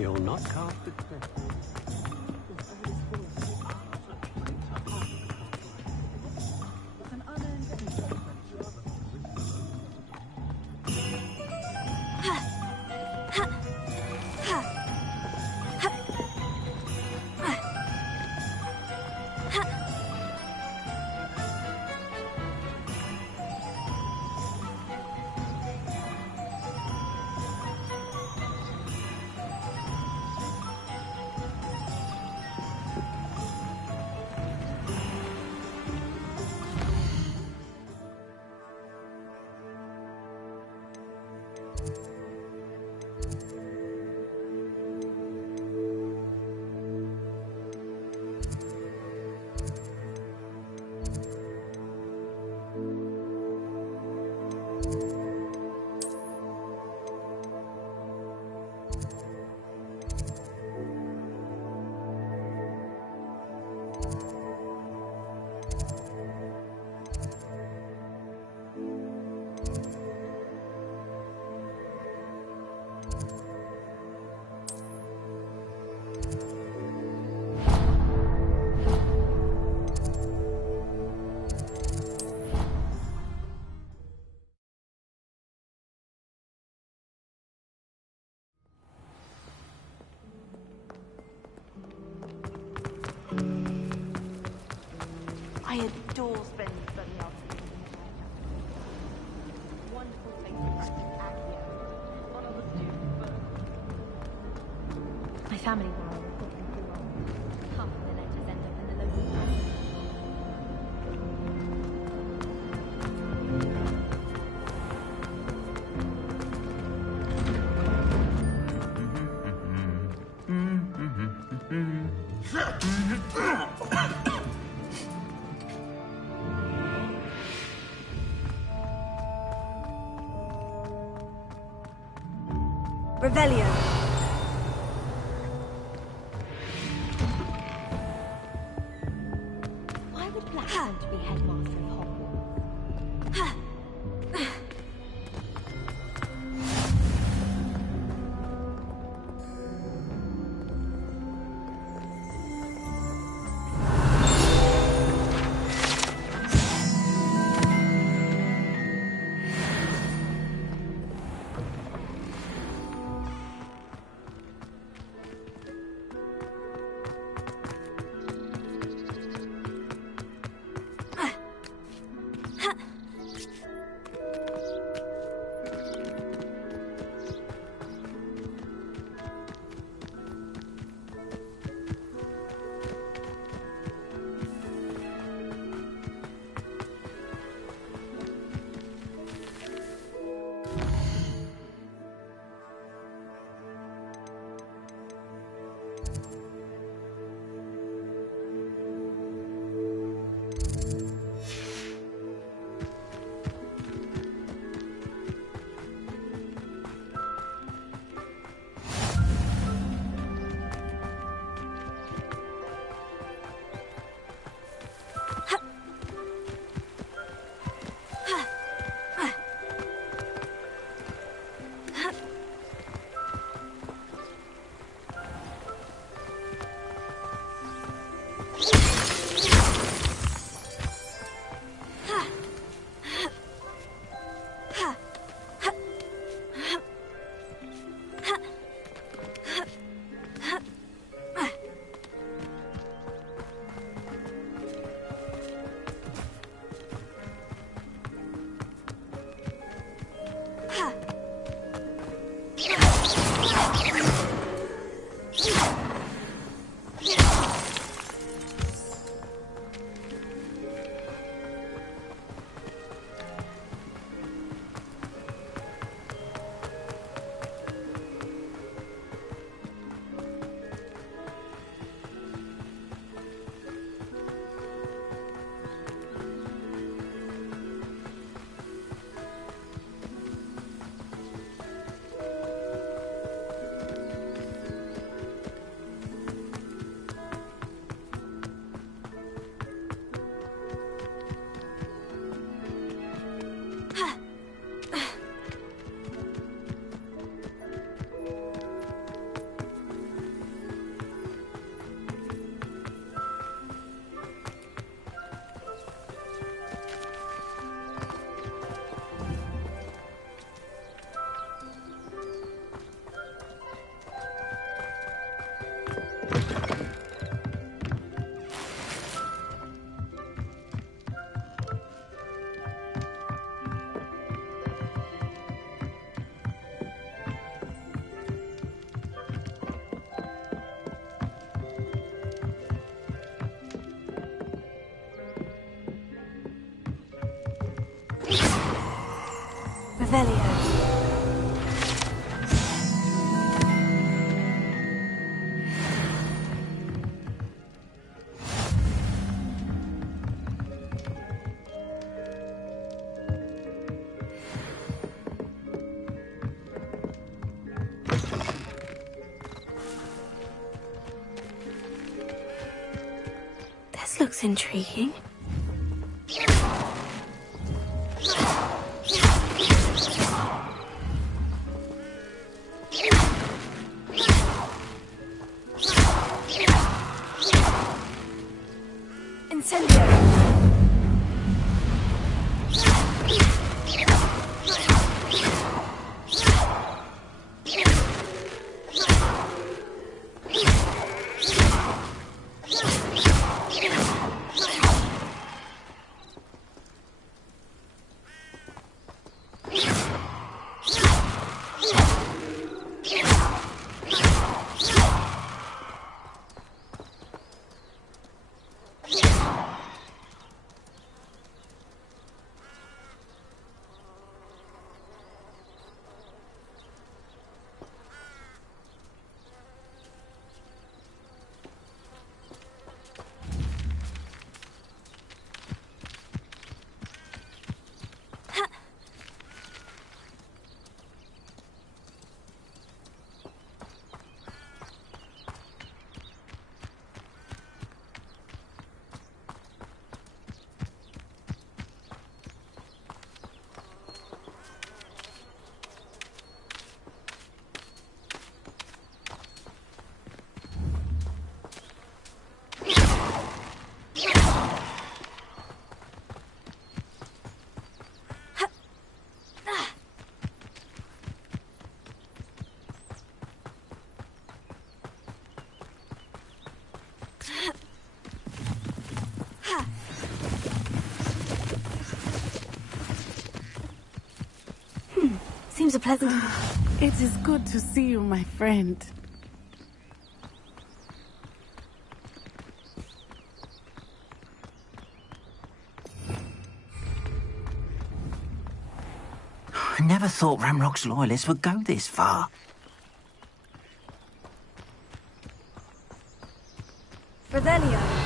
You'll not cast it. I adore spending sunny afternoons in China. Wonderful place to practice accio. None of us do, but my family now are talking too long. Half of the letters end up in the local Revelio. Why would Black want to be headmaster of Hogwarts? This looks intriguing. Seems a pleasant... It is good to see you, my friend. I never thought Ramrock's loyalists would go this far. Revelio.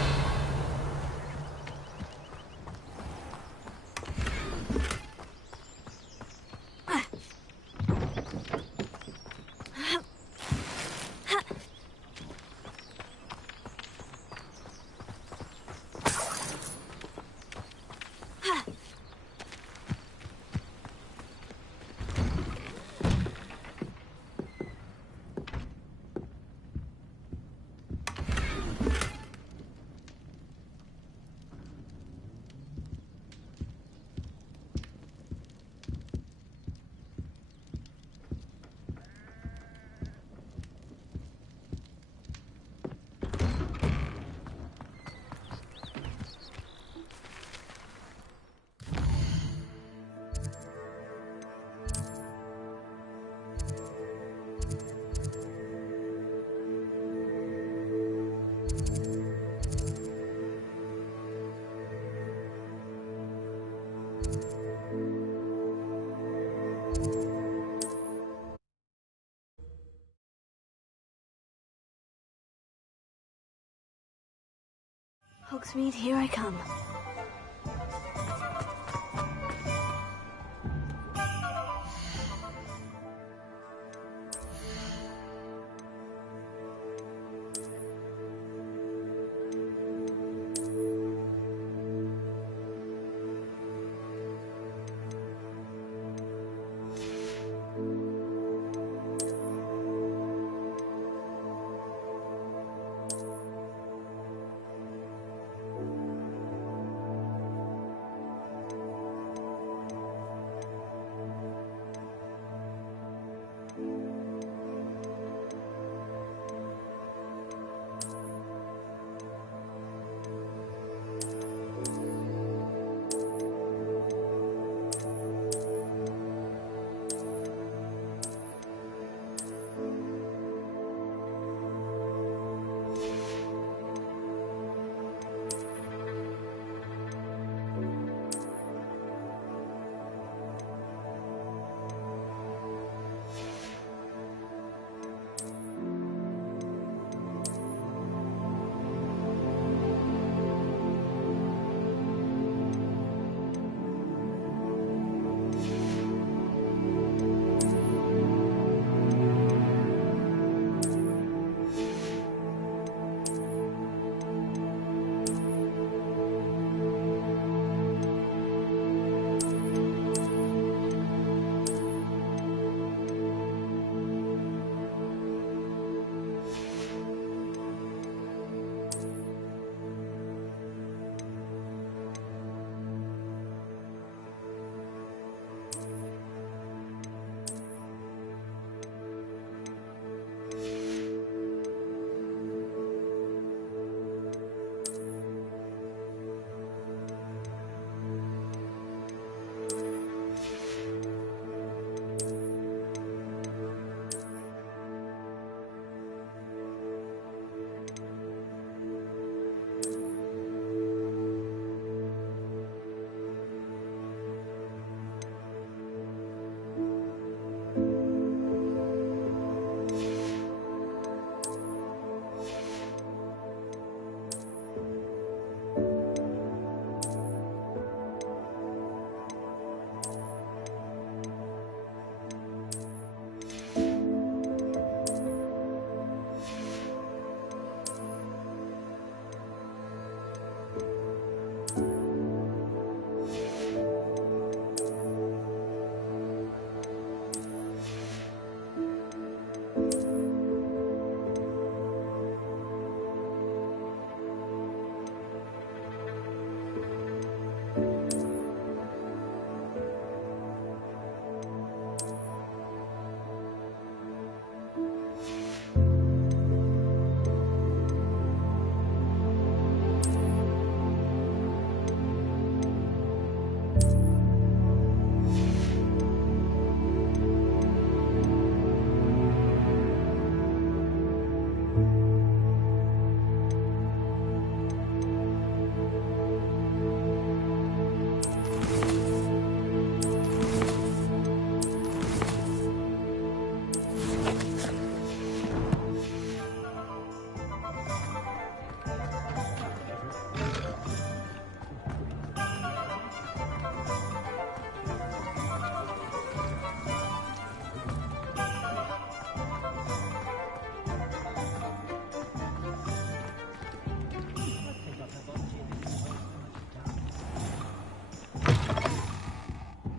Hogsmeade, here I come.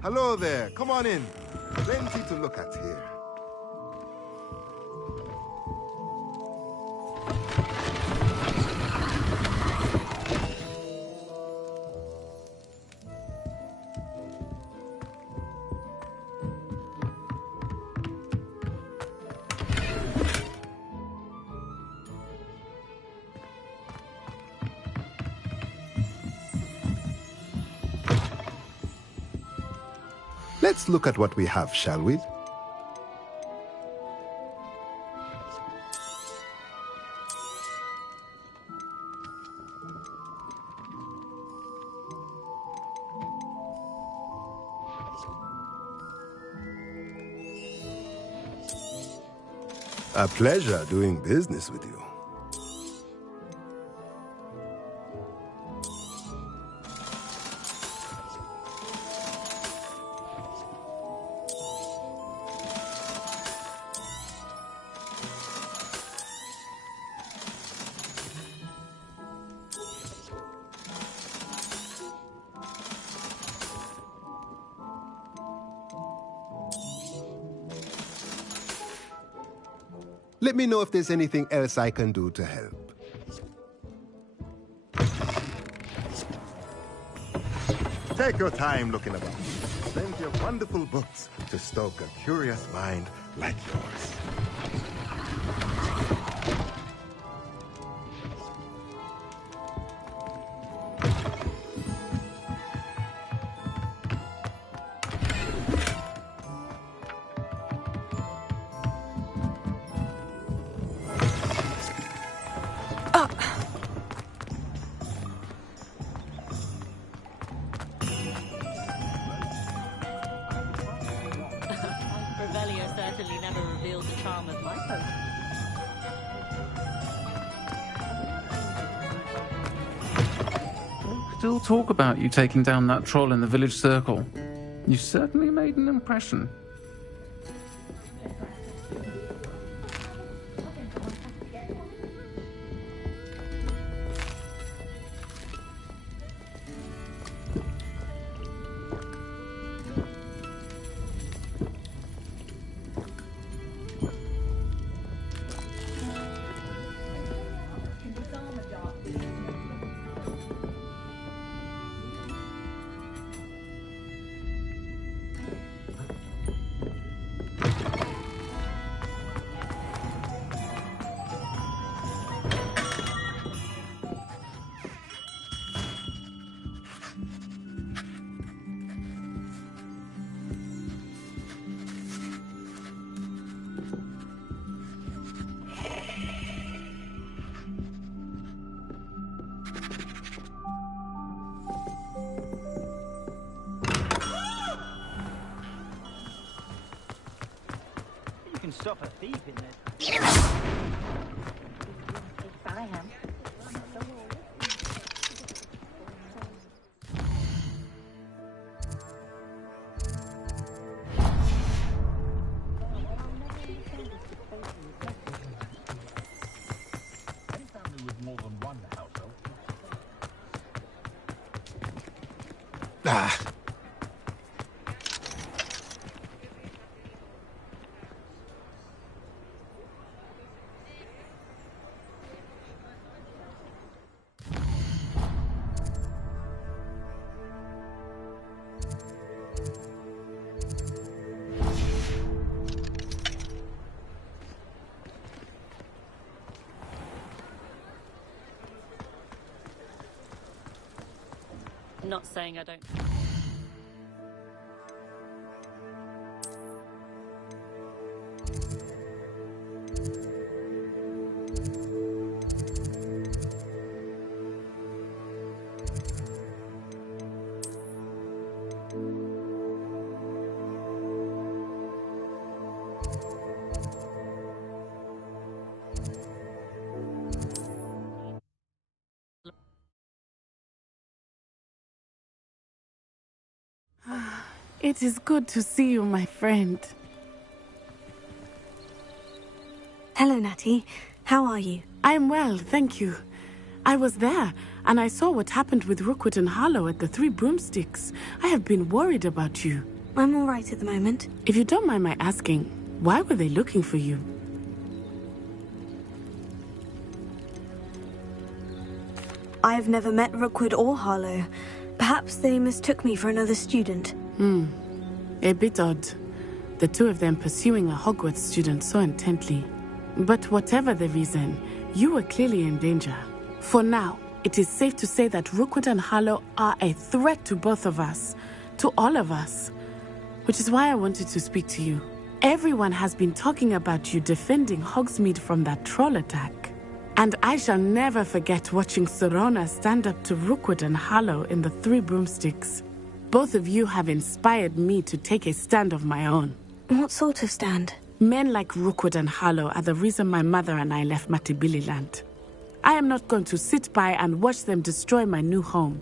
Hello there. Come on in. Plenty to look at here. Let's look at what we have, shall we? A pleasure doing business with you. Let me know if there's anything else I can do to help. Take your time looking about. Plenty of wonderful books to stoke a curious mind like yours. Certainly never revealed the charm of my potion. Still talk about you taking down that troll in the village circle. You certainly made an impression. You can stop a thief in there. I am. Any family with more than one household. Ah. Not saying I don't. It is good to see you, my friend. Hello, Natty. How are you? I'm well, thank you. I was there, and I saw what happened with Rookwood and Harlow at the Three Broomsticks. I have been worried about you. I'm all right at the moment. If you don't mind my asking, why were they looking for you? I've never met Rookwood or Harlow. Perhaps they mistook me for another student. A bit odd. The two of them pursuing a Hogwarts student so intently. But whatever the reason, you were clearly in danger. For now, it is safe to say that Rookwood and Harlow are a threat to both of us. To all of us. Which is why I wanted to speak to you. Everyone has been talking about you defending Hogsmeade from that troll attack. And I shall never forget watching Sorona stand up to Rookwood and Harlow in the Three Broomsticks. Both of you have inspired me to take a stand of my own. What sort of stand? Men like Rookwood and Harlow are the reason my mother and I left Matibili land. I am not going to sit by and watch them destroy my new home.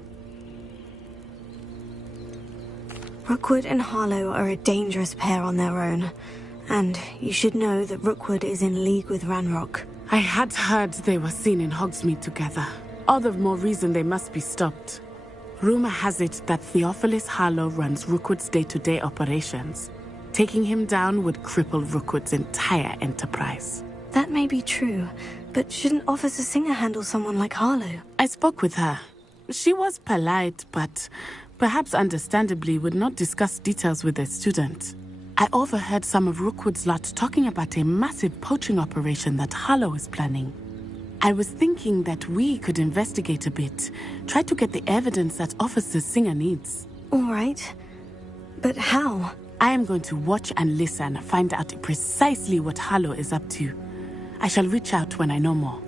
Rookwood and Harlow are a dangerous pair on their own. And you should know that Rookwood is in league with Ranrock. I had heard they were seen in Hogsmeade together. All the more reason they must be stopped. Rumor has it that Theophilus Harlow runs Rookwood's day-to-day operations. Taking him down would cripple Rookwood's entire enterprise. That may be true, but shouldn't Officer Singer handle someone like Harlow? I spoke with her. She was polite, but perhaps understandably would not discuss details with a student. I overheard some of Rookwood's lot talking about a massive poaching operation that Harlow is planning. I was thinking that we could investigate a bit, try to get the evidence that Officer Singer needs. All right. But how? I am going to watch and listen, find out precisely what Harlow is up to. I shall reach out when I know more.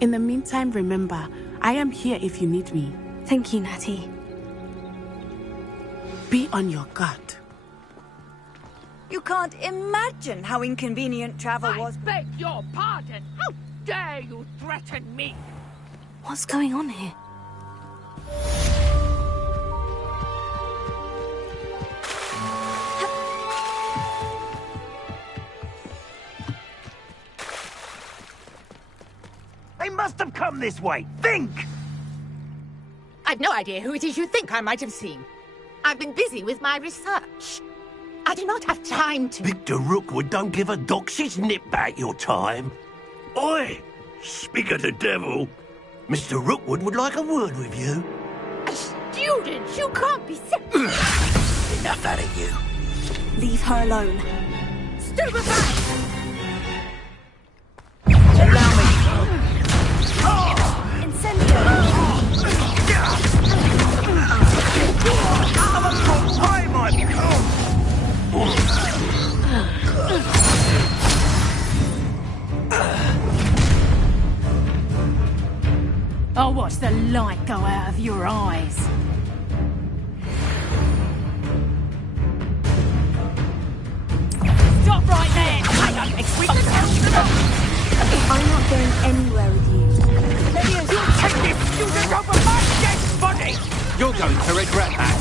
In the meantime, remember, I am here if you need me. Thank you, Natty. Be on your guard. You can't imagine how inconvenient travel was. I beg your pardon. How dare you threaten me? What's going on here? They must have come this way. Think! I've no idea who it is you think I might have seen. I've been busy with my research. I do not have time to... Victor Rookwood don't give a doxy's nip back your time. Oi! Speak of the devil. Mr. Rookwood would like a word with you. A student? You can't be sick. Enough out of you. Leave her alone. Stupefy! Allow me. Incendio! I might come. I'll watch the light go out of your eyes. Stop right there! I don't expect I'm not going anywhere with you. you take this student over my dead body! You're going to regret that.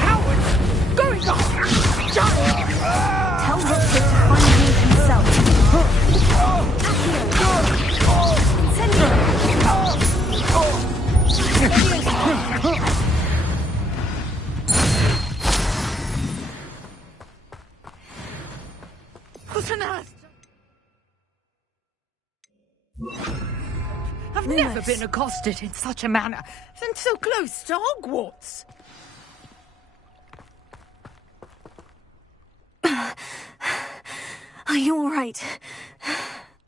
Cowards! Going on! Tell Rookwood to find me himself. What on earth? I've never been accosted in such a manner, and so close to Hogwarts. Are you all right?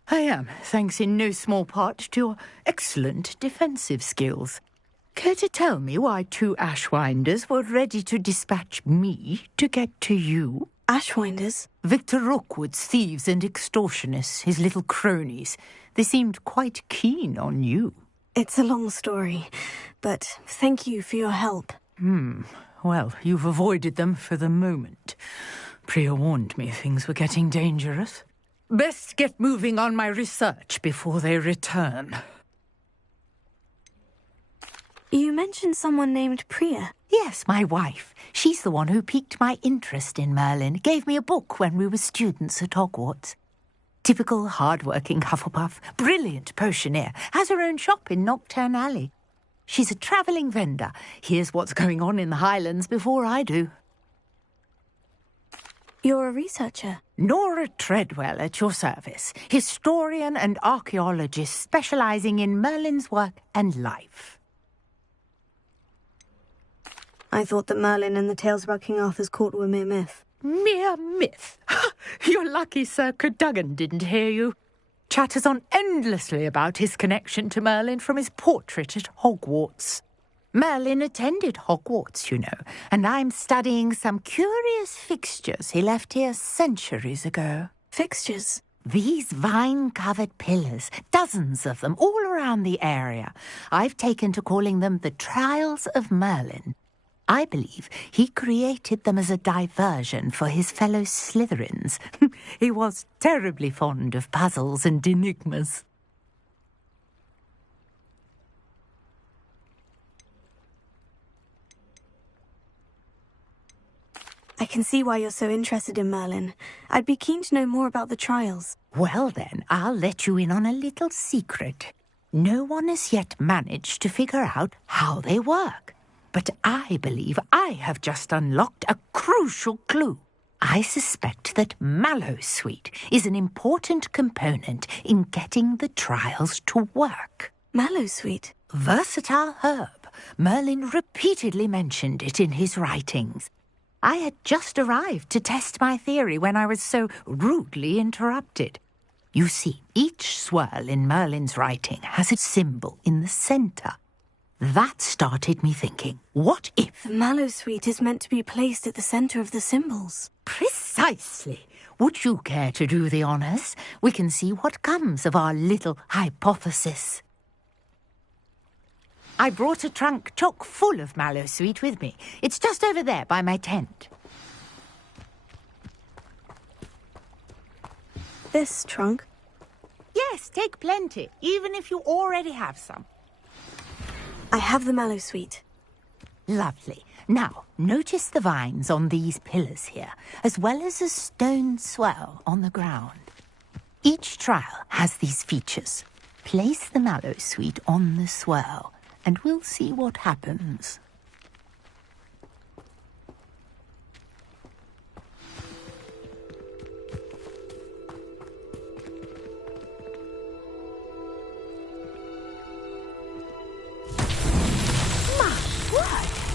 I am, thanks in no small part to your excellent defensive skills. Care to tell me why two Ashwinders were ready to dispatch me to get to you? Ashwinders? Victor Rookwood's thieves and extortionists, his little cronies. They seemed quite keen on you. It's a long story, but thank you for your help. Well, you've avoided them for the moment. Priya warned me things were getting dangerous. Best get moving on my research before they return. You mentioned someone named Priya. Yes, my wife. She's the one who piqued my interest in Merlin. Gave me a book when we were students at Hogwarts. Typical hard-working Hufflepuff, brilliant potioneer, has her own shop in Nocturne Alley. She's a travelling vendor. Here's what's going on in the Highlands before I do. You're a researcher? Nora Treadwell at your service, historian and archaeologist specialising in Merlin's work and life. I thought that Merlin and the tales about King Arthur's court were mere myth. Mere myth? You're lucky Sir Cadogan didn't hear you. Chatters on endlessly about his connection to Merlin from his portrait at Hogwarts. Merlin attended Hogwarts, you know, and I'm studying some curious fixtures he left here centuries ago. Fixtures? These vine-covered pillars, dozens of them, all around the area. I've taken to calling them the Trials of Merlin. I believe he created them as a diversion for his fellow Slytherins. He was terribly fond of puzzles and enigmas. I can see why you're so interested in Merlin. I'd be keen to know more about the trials. Well then, I'll let you in on a little secret. No one has yet managed to figure out how they work. But I believe I have just unlocked a crucial clue. I suspect that Mallowsweet is an important component in getting the trials to work. Mallowsweet? Versatile herb. Merlin repeatedly mentioned it in his writings. I had just arrived to test my theory when I was so rudely interrupted. You see, each swirl in Merlin's writing has a symbol in the centre. That started me thinking, what if... The Mallowsweet is meant to be placed at the centre of the symbols. Precisely. Would you care to do the honours? We can see what comes of our little hypothesis. I brought a trunk chock full of Mallowsweet with me. It's just over there by my tent. This trunk? Yes, take plenty, even if you already have some. I have the Mallowsweet. Lovely. Now, notice the vines on these pillars here, as well as a stone swell on the ground. Each trial has these features. Place the Mallowsweet on the swirl, and we'll see what happens.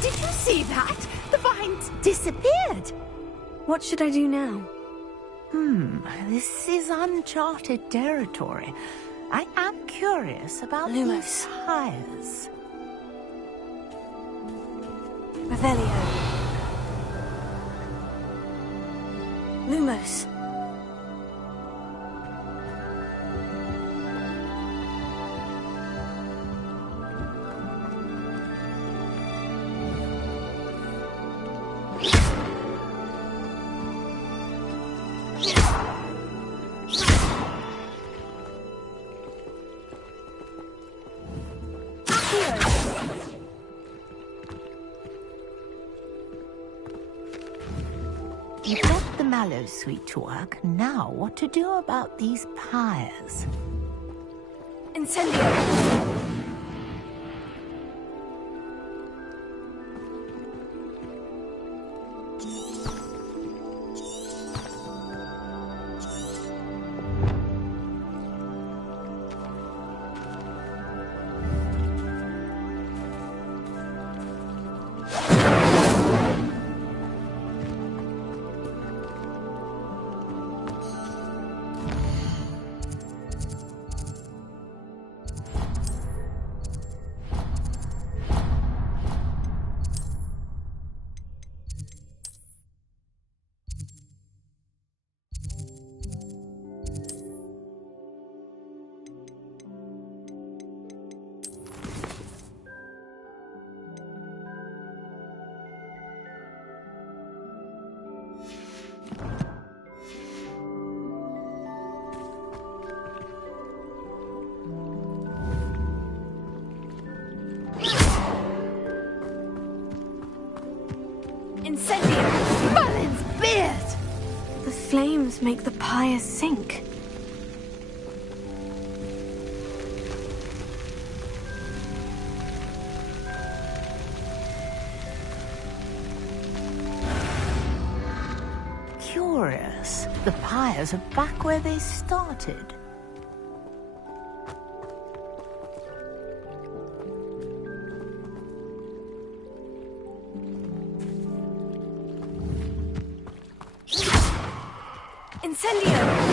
Did you see that? The vines disappeared. What should I do now? This is uncharted territory. I am curious about Lumos. these hires. Revelio. Lumos. You got the Mallowsweet to work. Now, what to do about these pyres? Incendio. Merlin's beard! The flames make the pyres sink. curious. The pyres are back where they started. Incendio!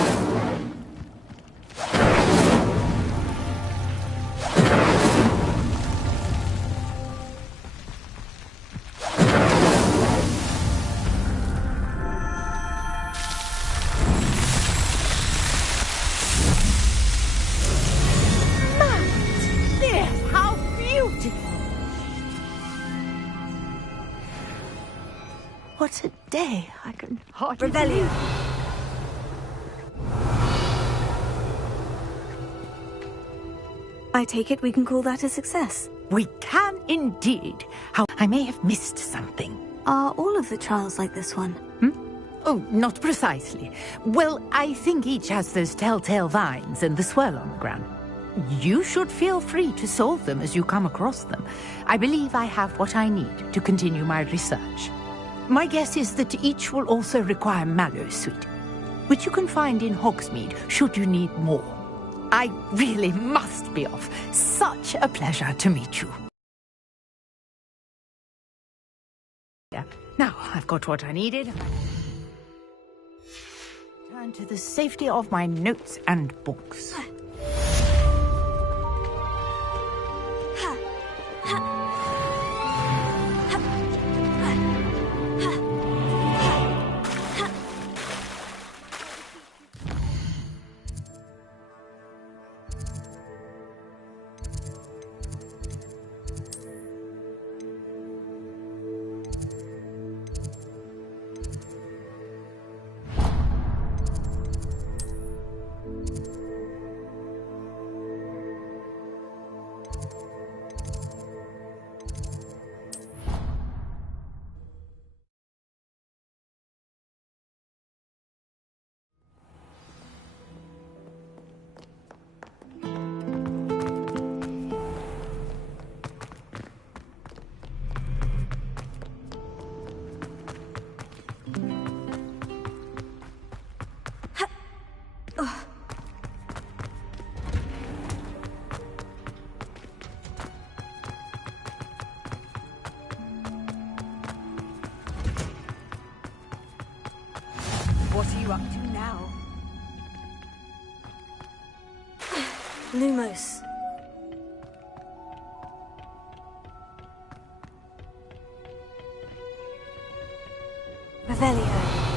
What a day. I can hardly Rebellion. I take it we can call that a success. We can indeed. How I may have missed something. Are all of the trials like this one? Oh, not precisely. Well, I think each has those telltale vines and the swirl on the ground. You should feel free to solve them as you come across them. I believe I have what I need to continue my research. My guess is that each will also require mallow sweet, which you can find in Hogsmeade should you need more. I really must be off. Such a pleasure to meet you. Yeah. Now I've got what I needed. Turn to the safety of my notes and books. What are you up to now? Lumos. Revelio.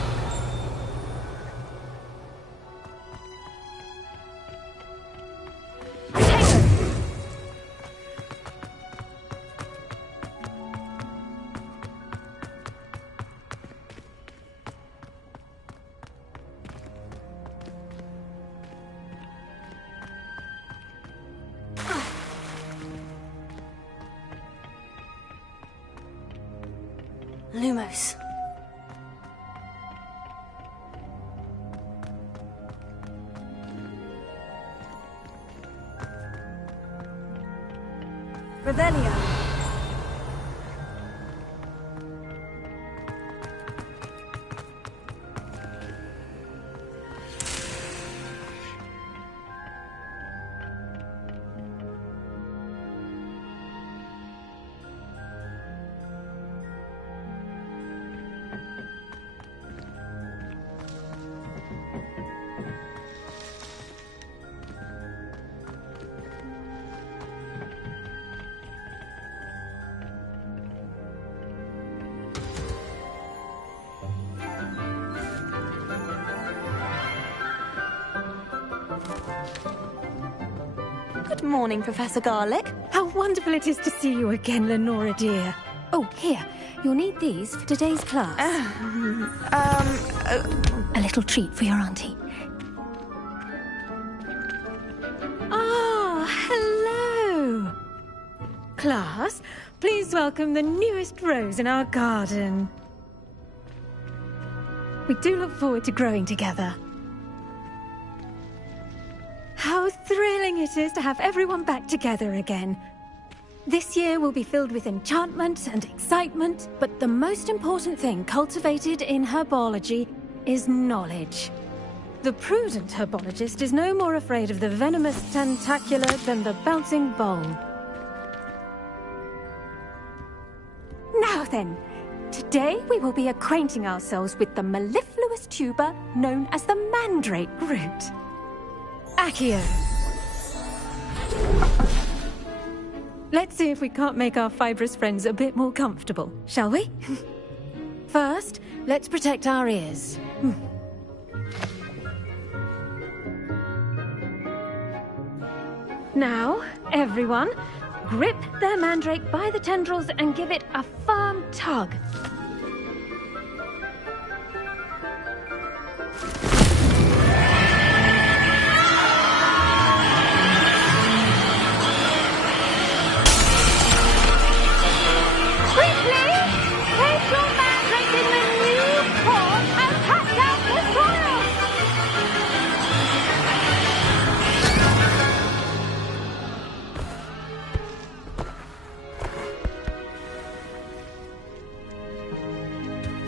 Lumos. Revelio. Good morning, Professor Garlick. How wonderful it is to see you again, Lenora dear. Oh, here. You'll need these for today's class. A little treat for your auntie. Ah, hello. Class, please welcome the newest rose in our garden. We do look forward to growing together. How thrilling it is to have everyone back together again. This year will be filled with enchantment and excitement, but the most important thing cultivated in herbology is knowledge. The prudent herbologist is no more afraid of the venomous tentacular than the bouncing bowl. Now then, today we will be acquainting ourselves with the mellifluous tuber known as the mandrake root. Accio. Let's see if we can't make our fibrous friends a bit more comfortable, shall we? First, let's protect our ears. Now, everyone, grip their mandrake by the tendrils and give it a firm tug.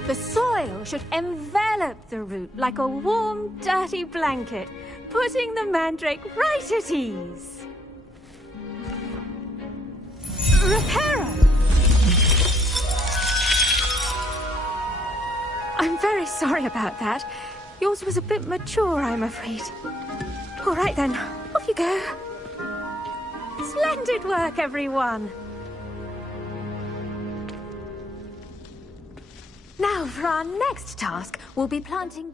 The soil should envelop the root like a warm, dirty blanket, putting the mandrake right at ease. Reparo! I'm very sorry about that. Yours was a bit mature, I'm afraid. All right then, off you go. Splendid work, everyone. Now, for our next task, we'll be planting...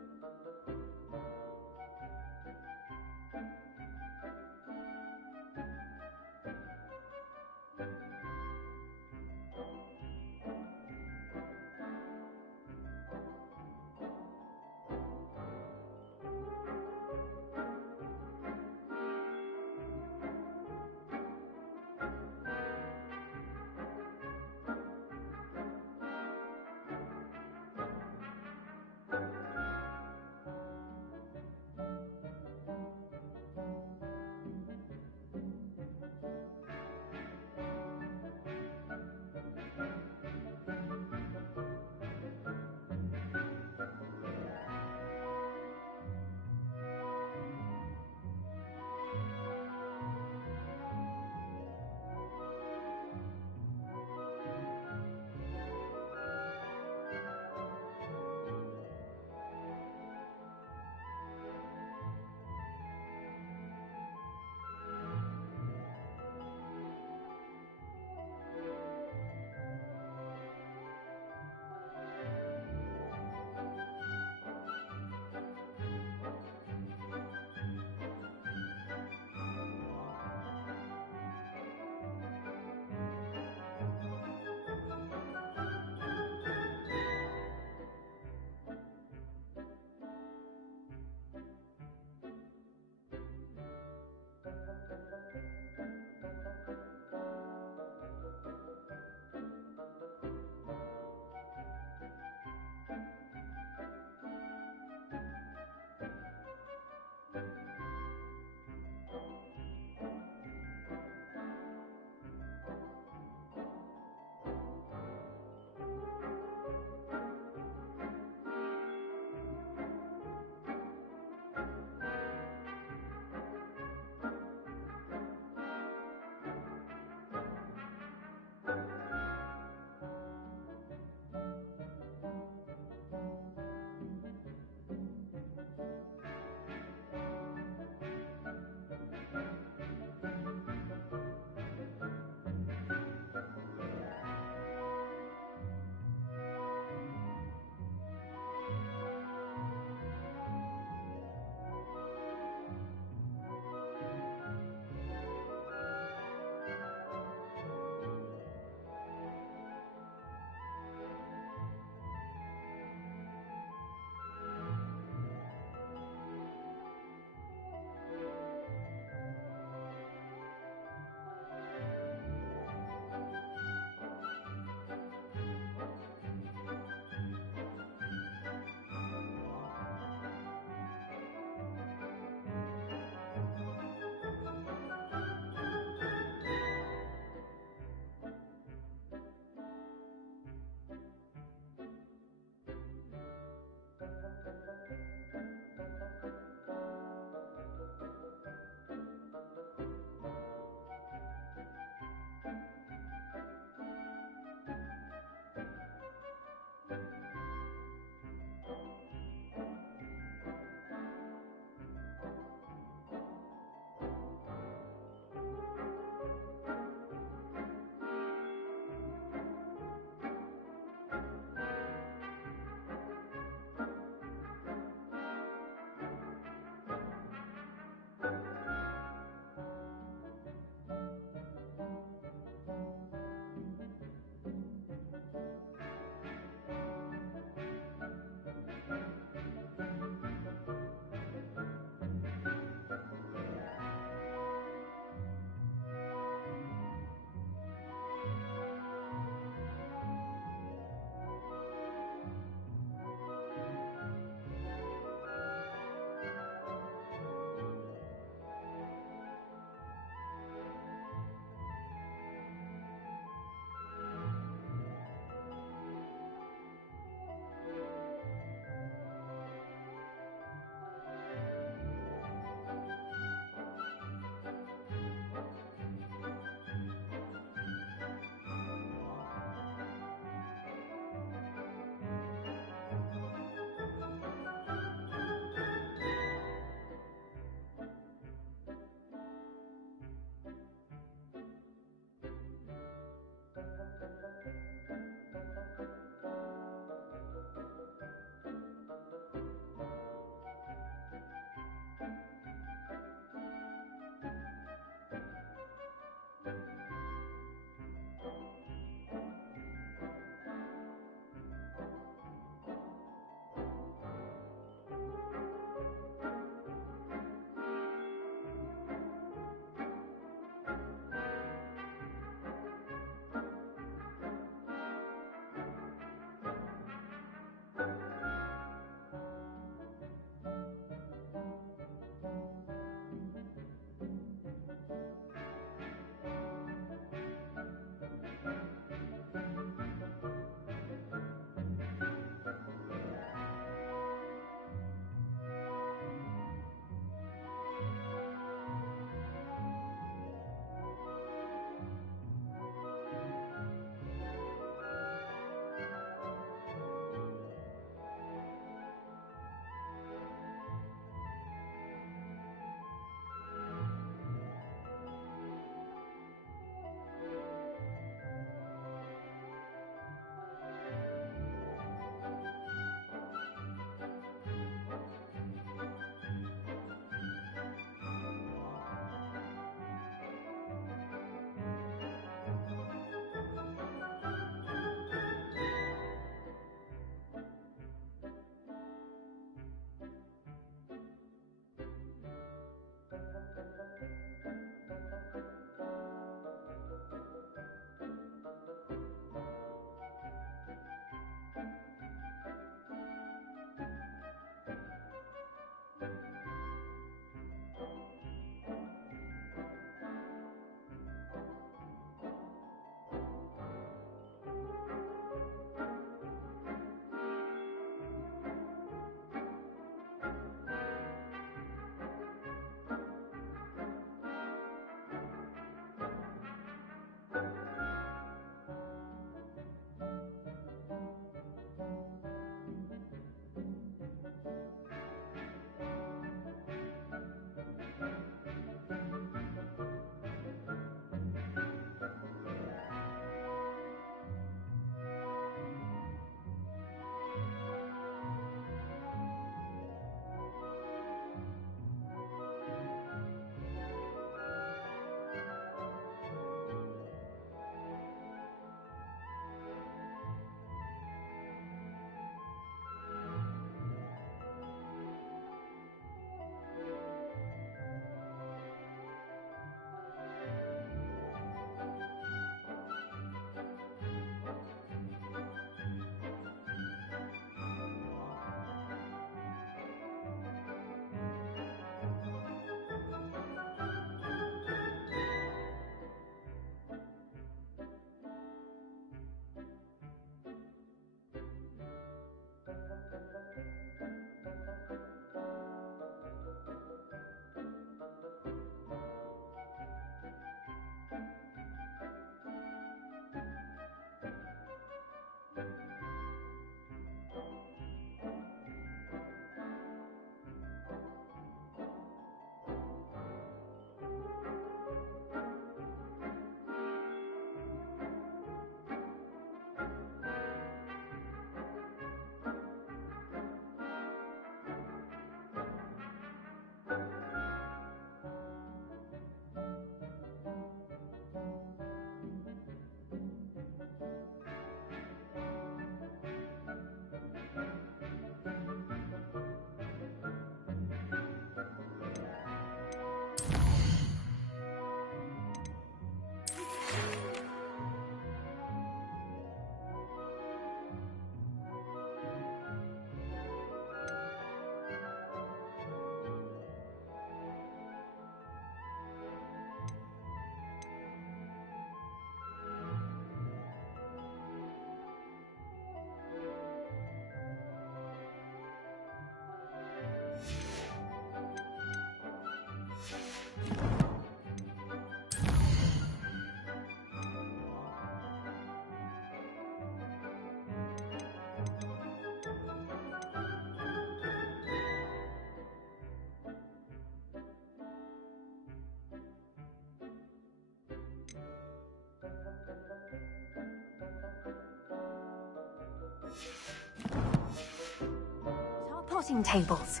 Potting tables.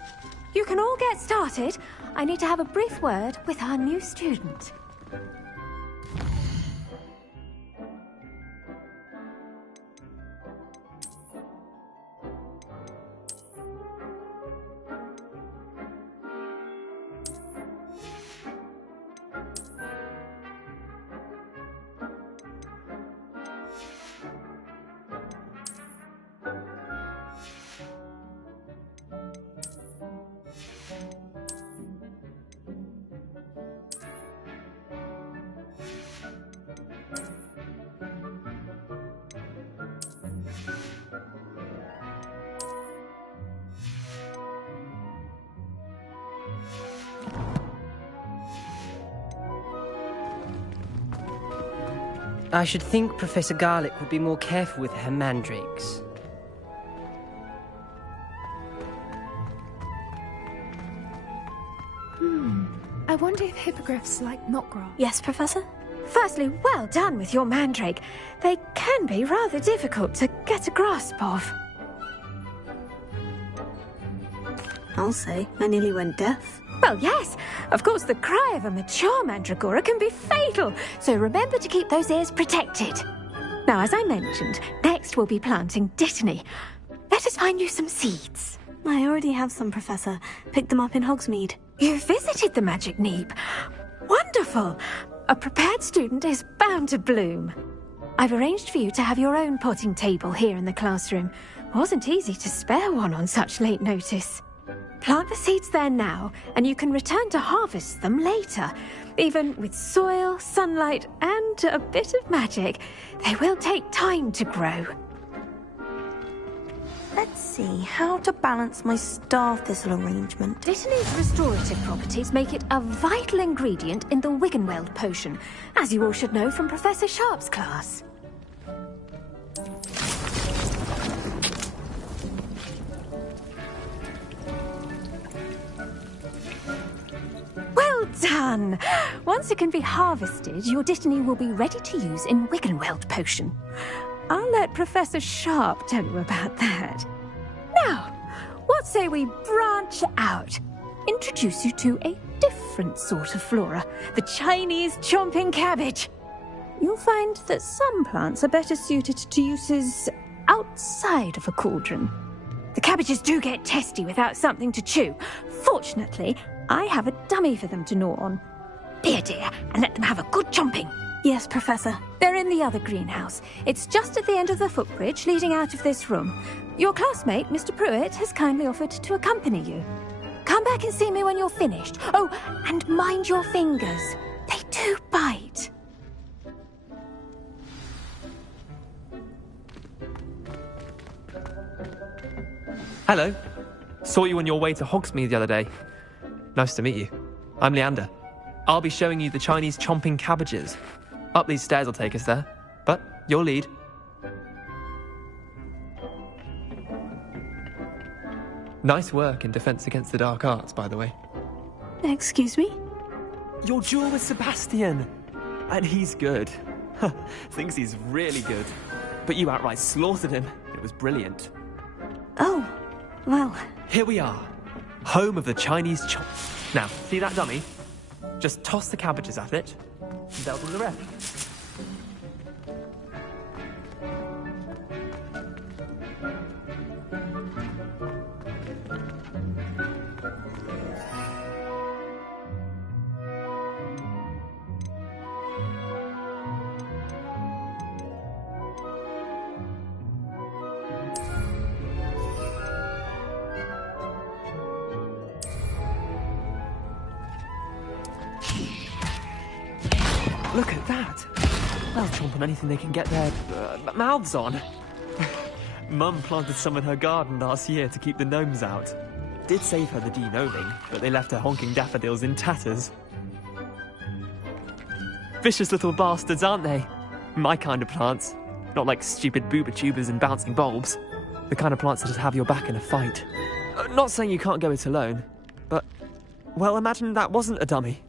You can all get started. I need to have a brief word with our new student. I should think Professor Garlick would be more careful with her mandrakes. I wonder if hippogriffs like knotgrass. Yes, Professor? Firstly, well done with your mandrake. They can be rather difficult to get a grasp of. I'll say, I nearly went deaf. Well, yes. Of course, the cry of a mature mandragora can be fatal, so remember to keep those ears protected. Now, as I mentioned, next we'll be planting dittany. Let us find you some seeds. I already have some, Professor. Picked them up in Hogsmeade. You visited the Magic Neep. Wonderful. A prepared student is bound to bloom. I've arranged for you to have your own potting table here in the classroom. Wasn't easy to spare one on such late notice. Plant the seeds there now, and you can return to harvest them later. Even with soil, sunlight, and a bit of magic, they will take time to grow. Let's see, how to balance my star thistle arrangement. Dittany's restorative properties make it a vital ingredient in the Wiggenweld potion, as you all should know from Professor Sharp's class. Well done! Once it can be harvested, your dittany will be ready to use in Wiggenweld potion. I'll let Professor Sharp tell you about that. Now, what say we branch out? Introduce you to a different sort of flora, the Chinese chomping cabbage. You'll find that some plants are better suited to uses outside of a cauldron. The cabbages do get testy without something to chew. Fortunately, I have a dummy for them to gnaw on. Be a dear and let them have a good chomping. Yes, Professor. They're in the other greenhouse. It's just at the end of the footbridge leading out of this room. Your classmate, Mr. Pruitt, has kindly offered to accompany you. Come back and see me when you're finished. Oh, and mind your fingers. They do bite. Hello. Saw you on your way to Hogsmeade the other day. Nice to meet you. I'm Leander. I'll be showing you the Chinese chomping cabbages. Up these stairs will take us there, but you'll lead. Nice work in Defense Against the Dark Arts, by the way. Excuse me? Your duel with Sebastian! And he's good. Thinks he's really good. But you outright slaughtered him. It was brilliant. Oh, well... Here we are. Home of the Chinese chomp. Now, see that dummy? Just toss the cabbages at it, and they'll do the rest. Look at that! They'll chomp on anything they can get their mouths on. Mum planted some in her garden last year to keep the gnomes out. Did save her the de-gnoming, but they left her honking daffodils in tatters. Vicious little bastards, aren't they? My kind of plants. Not like stupid booba tubers and bouncing bulbs. The kind of plants that just have your back in a fight. Not saying you can't go it alone, but, well, imagine that wasn't a dummy.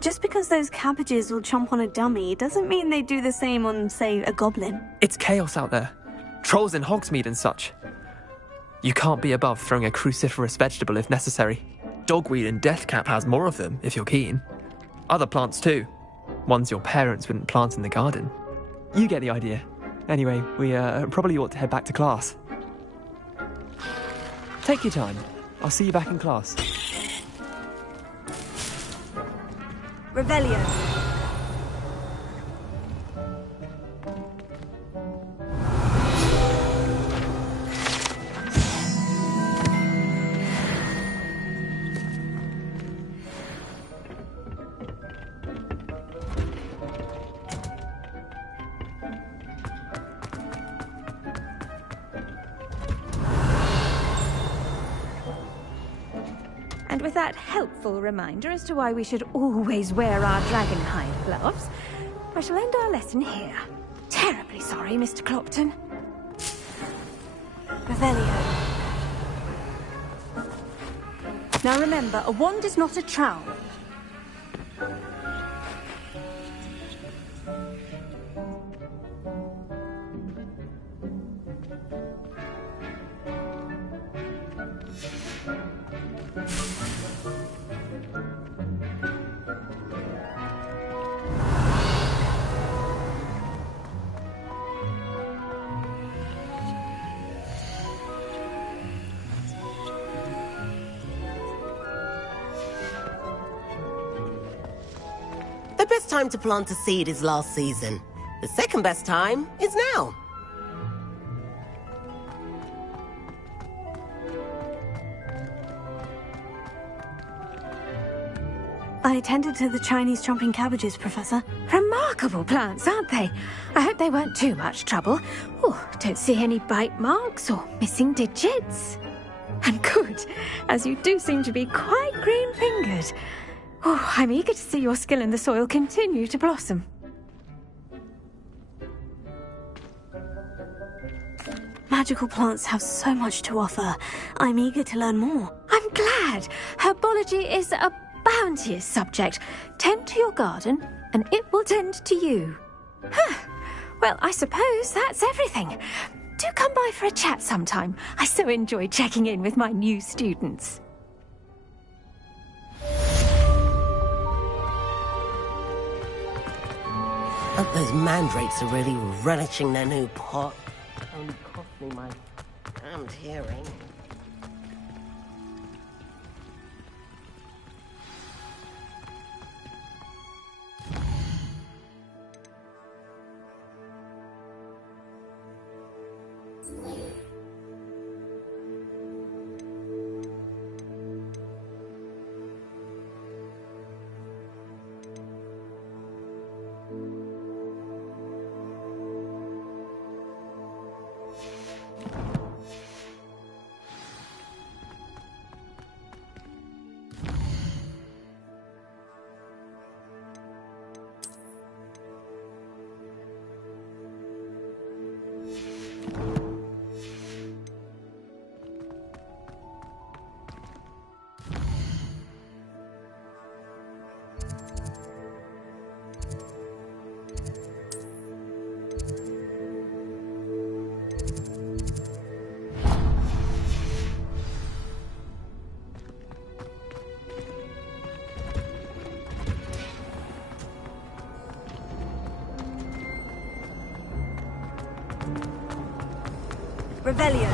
Just because those cabbages will chomp on a dummy doesn't mean they do the same on, say, a goblin. It's chaos out there. Trolls in Hogsmeade and such. You can't be above throwing a cruciferous vegetable if necessary. Dogweed and deathcap has more of them, if you're keen. Other plants too. Ones your parents wouldn't plant in the garden. You get the idea. Anyway, we probably ought to head back to class. Take your time. I'll see you back in class. Revelio. And with that helpful reminder as to why we should always wear our dragonhide gloves, I shall end our lesson here. Terribly sorry, Mr. Clopton. Revelio. Now remember, a wand is not a trowel. The best time to plant a seed is last season. The second best time is now. I attended to the Chinese chomping cabbages, Professor. Remarkable plants, aren't they? I hope they weren't too much trouble. Oh, don't see any bite marks or missing digits. And good, as you do seem to be quite green-fingered. Oh, I'm eager to see your skill in the soil continue to blossom. Magical plants have so much to offer. I'm eager to learn more. I'm glad. Herbology is a bounteous subject. Tend to your garden, and it will tend to you. Well, I suppose that's everything. Do come by for a chat sometime. I so enjoy checking in with my new students. Hope those mandrakes are really relishing their new pot. Only cost me my damned hearing. Revelio.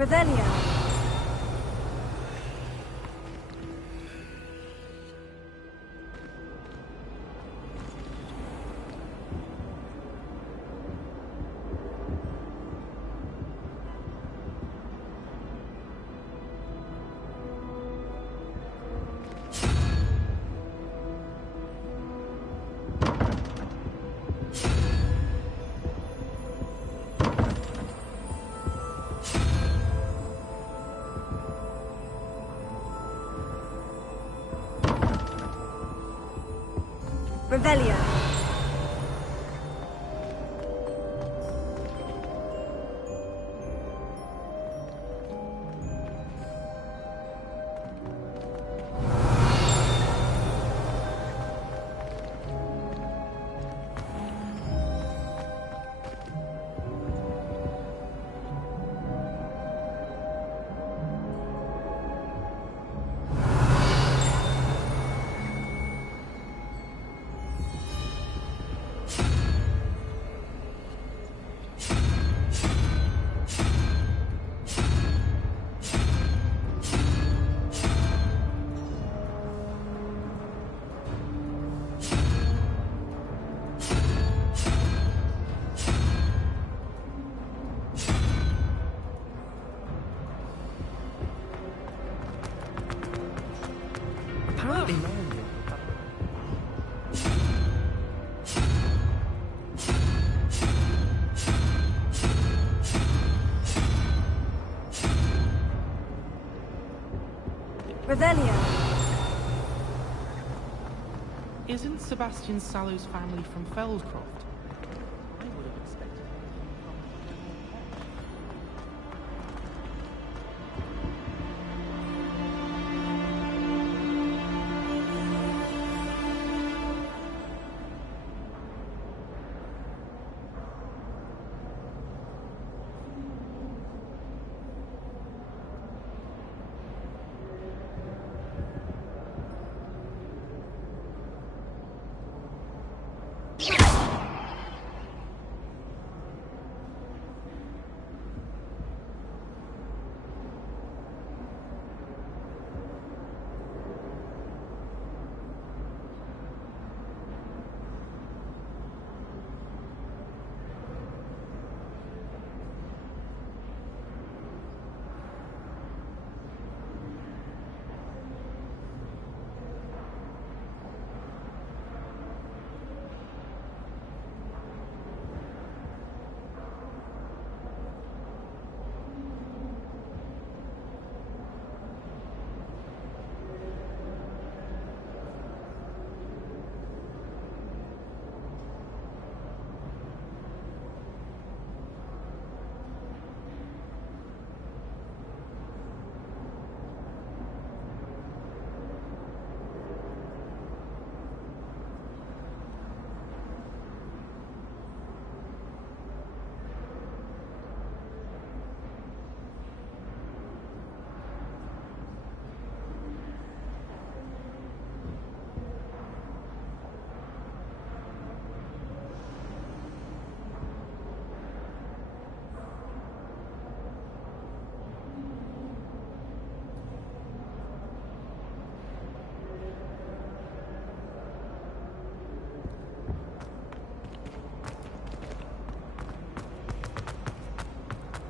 Revelio. Revelio. Apparently, Revelio. Isn't Sebastian Sallow's family from Feldcroft? I would have expected.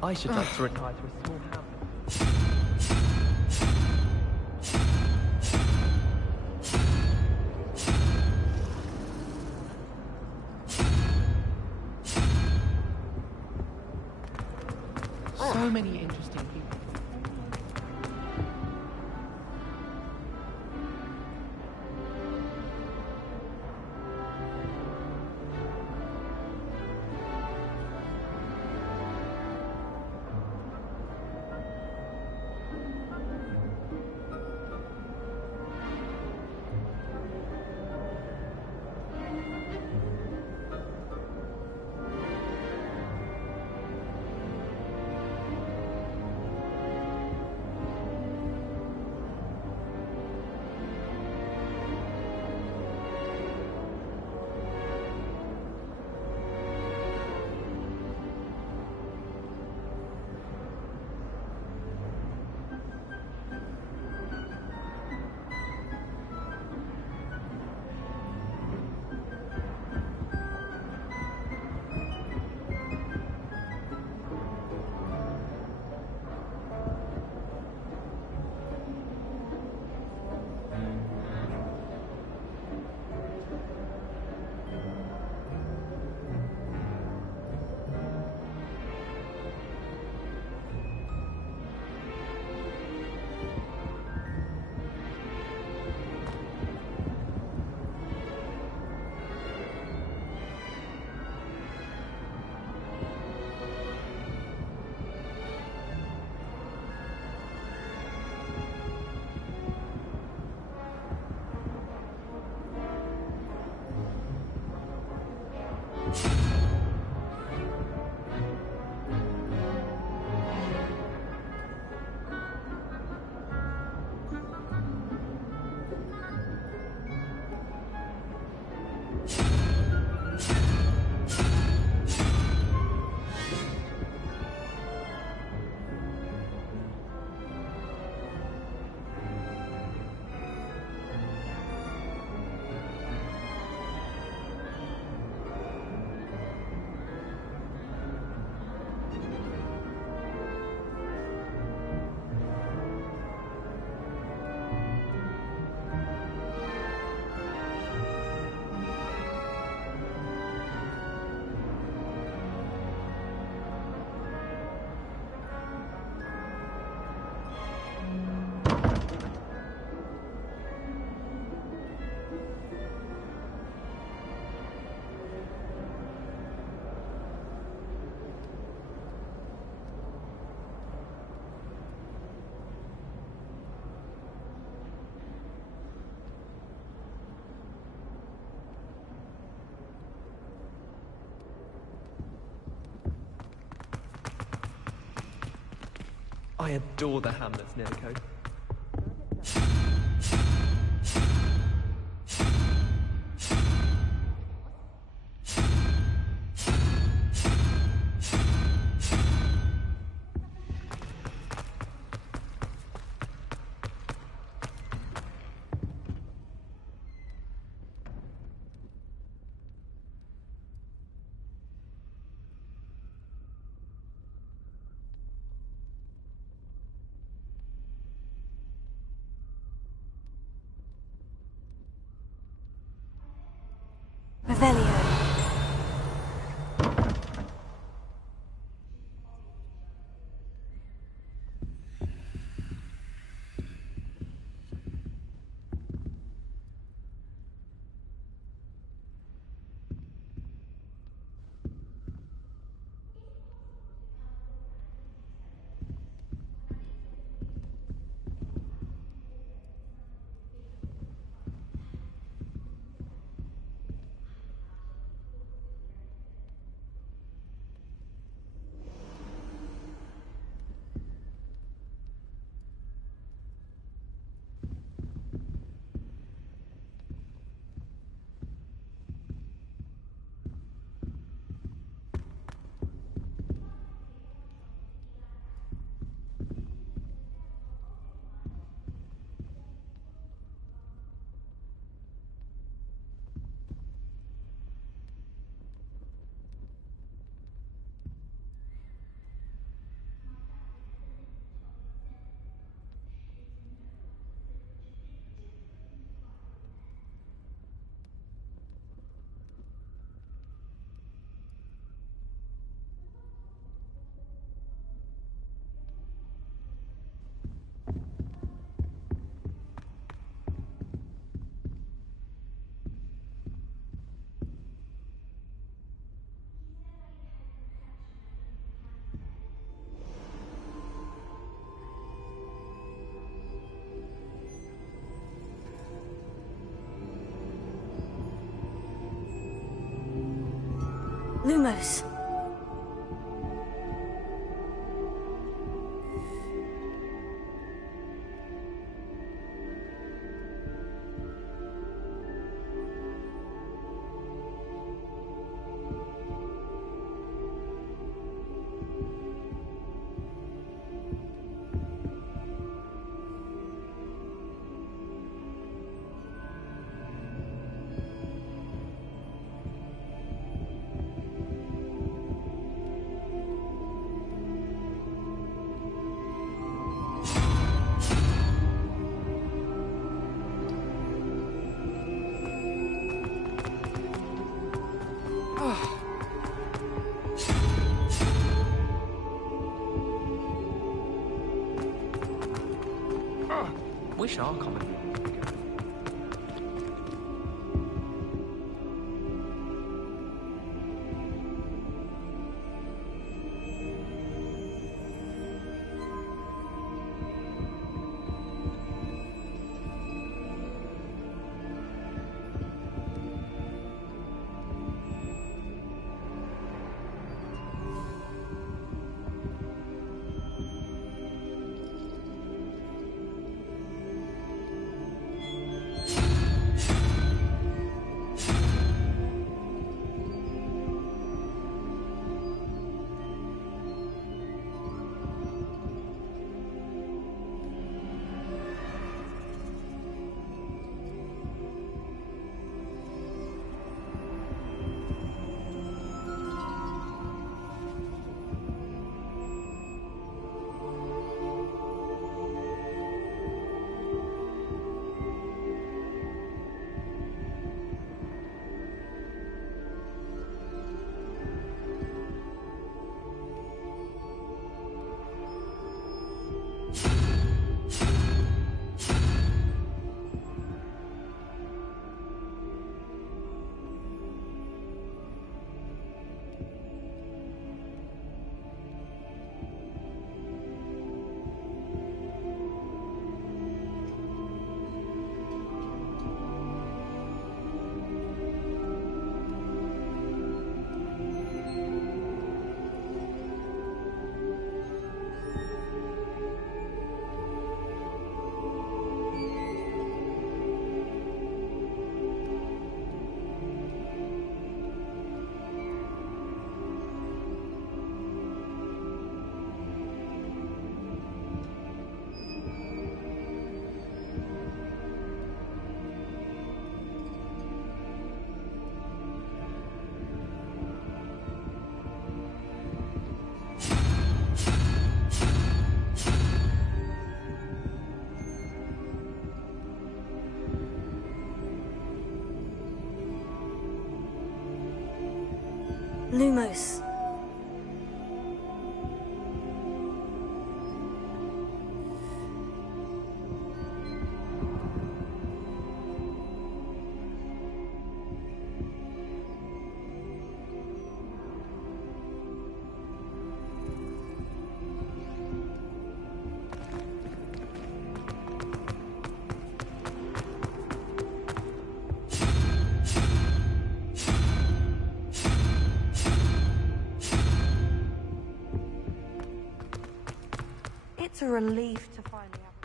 I should like to retire to a small house. So many interesting people. I adore the hamlets near the coast. Revelio. Lumos. Wish our common. Lumos. It's a relief to finally have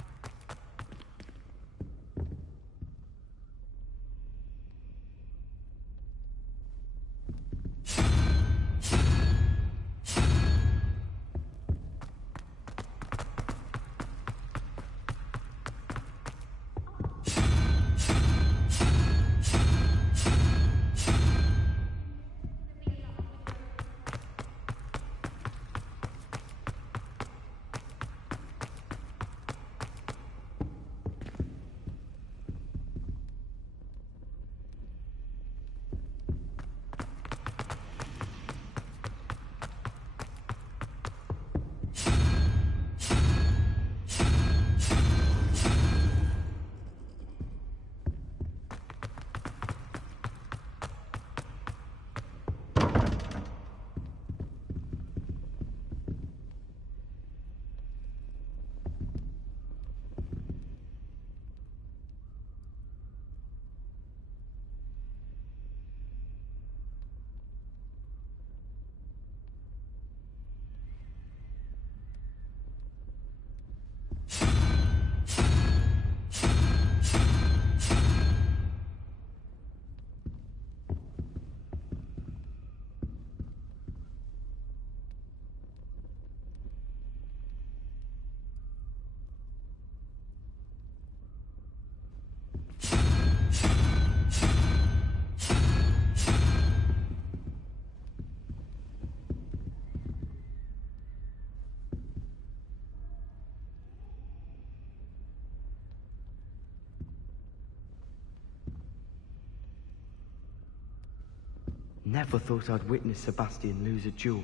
Never thought I'd witness Sebastian lose a duel.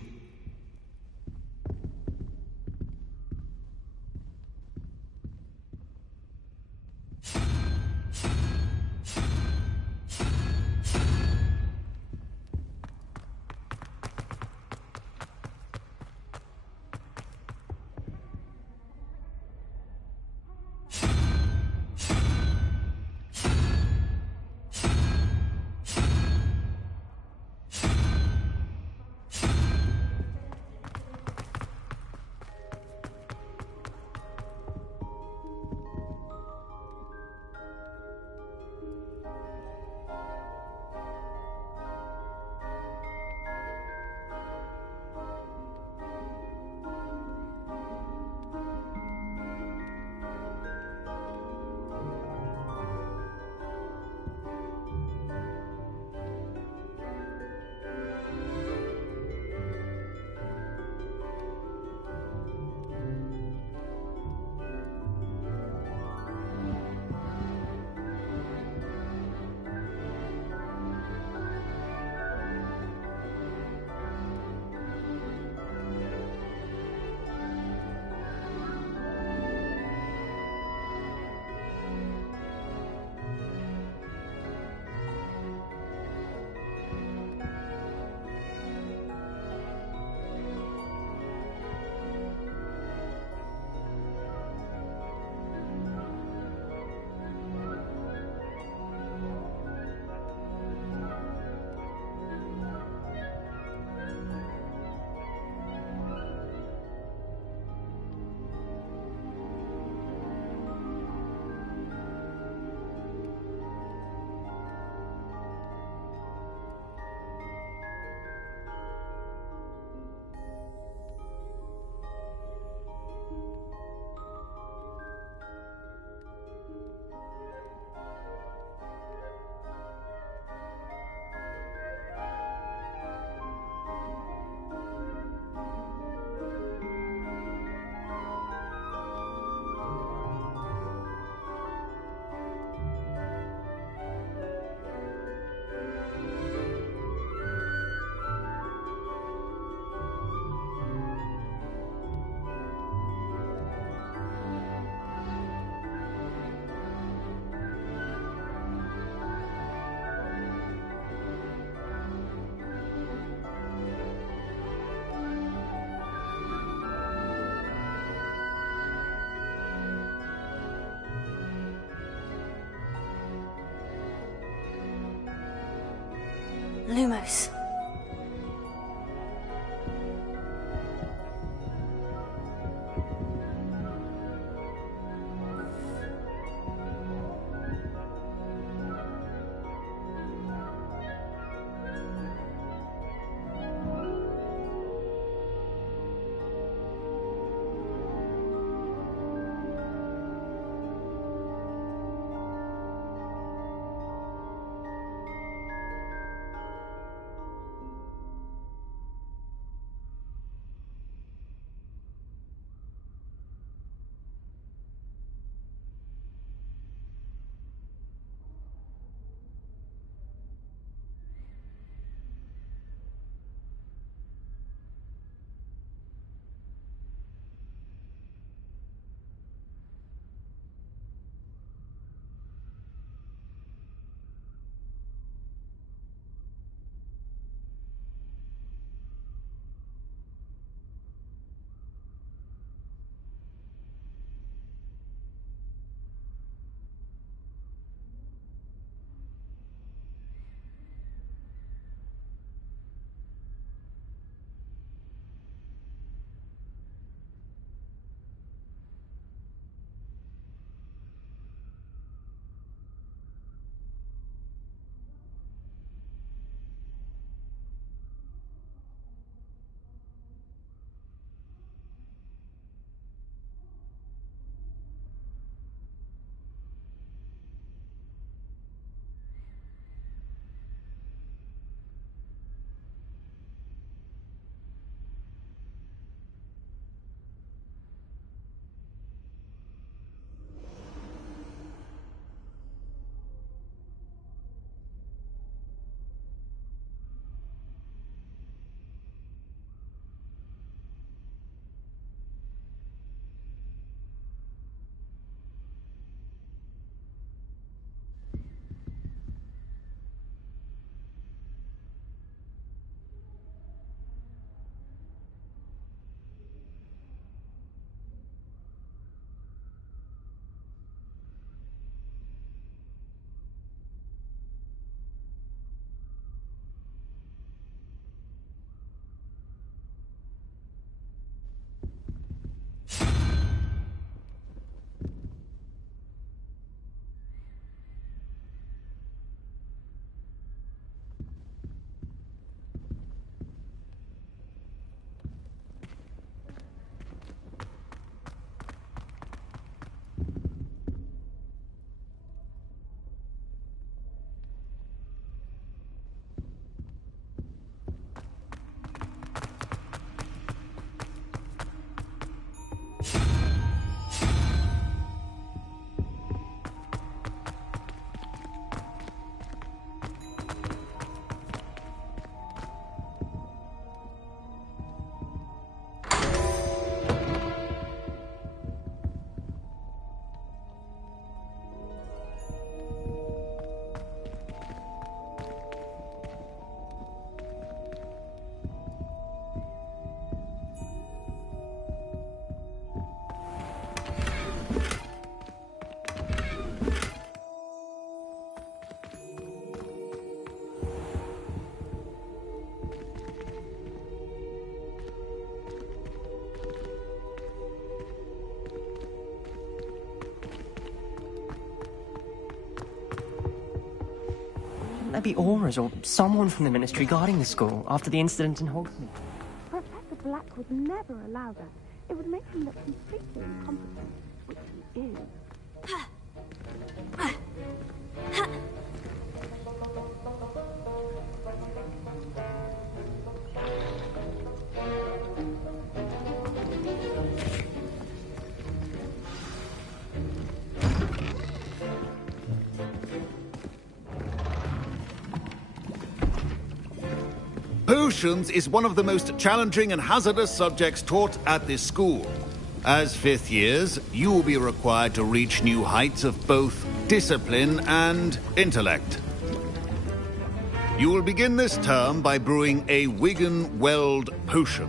Lumos. There be auras or someone from the Ministry guarding the school after the incident in Hogsmeade. Professor Black would never allow that. It would make him look completely incompetent, which he is. Potions is one of the most challenging and hazardous subjects taught at this school. As fifth years, you will be required to reach new heights of both discipline and intellect. You will begin this term by brewing a Wigan-Weld potion.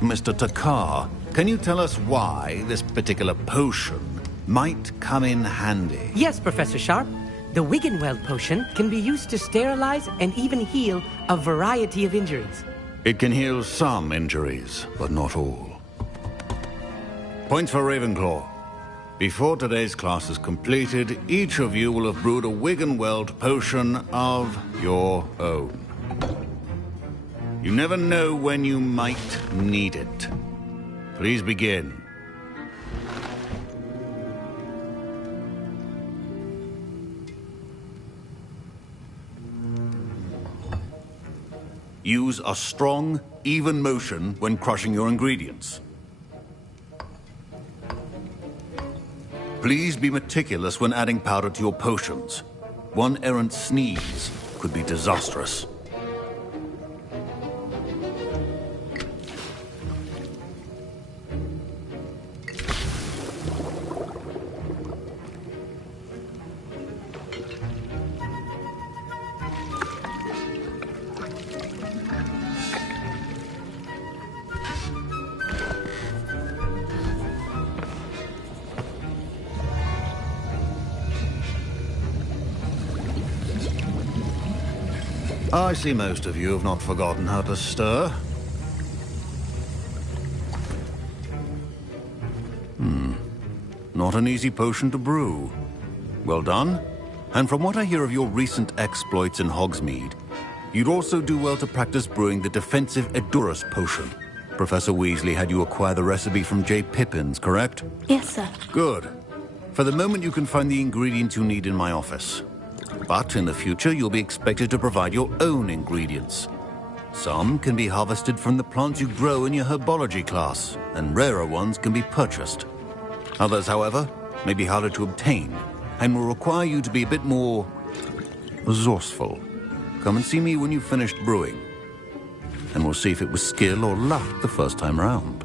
Mr. Takar, can you tell us why this particular potion might come in handy? Yes, Professor Sharp. The Wiggenweld potion can be used to sterilize and even heal a variety of injuries. It can heal some injuries, but not all. Points for Ravenclaw. Before today's class is completed, each of you will have brewed a Wiggenweld potion of your own. You never know when you might need it. Please begin. Use a strong, even motion when crushing your ingredients. Please be meticulous when adding powder to your potions. One errant sneeze could be disastrous. I see most of you have not forgotten how to stir. Not an easy potion to brew. Well done. And from what I hear of your recent exploits in Hogsmeade, you'd also do well to practice brewing the defensive Edurus potion. Professor Weasley had you acquire the recipe from J. Pippins, correct? Yes, sir. Good. For the moment, you can find the ingredients you need in my office. But in the future, you'll be expected to provide your own ingredients. Some can be harvested from the plants you grow in your herbology class, and rarer ones can be purchased. Others, however, may be harder to obtain, and will require you to be a bit more resourceful. Come and see me when you've finished brewing, and we'll see if it was skill or luck the first time round.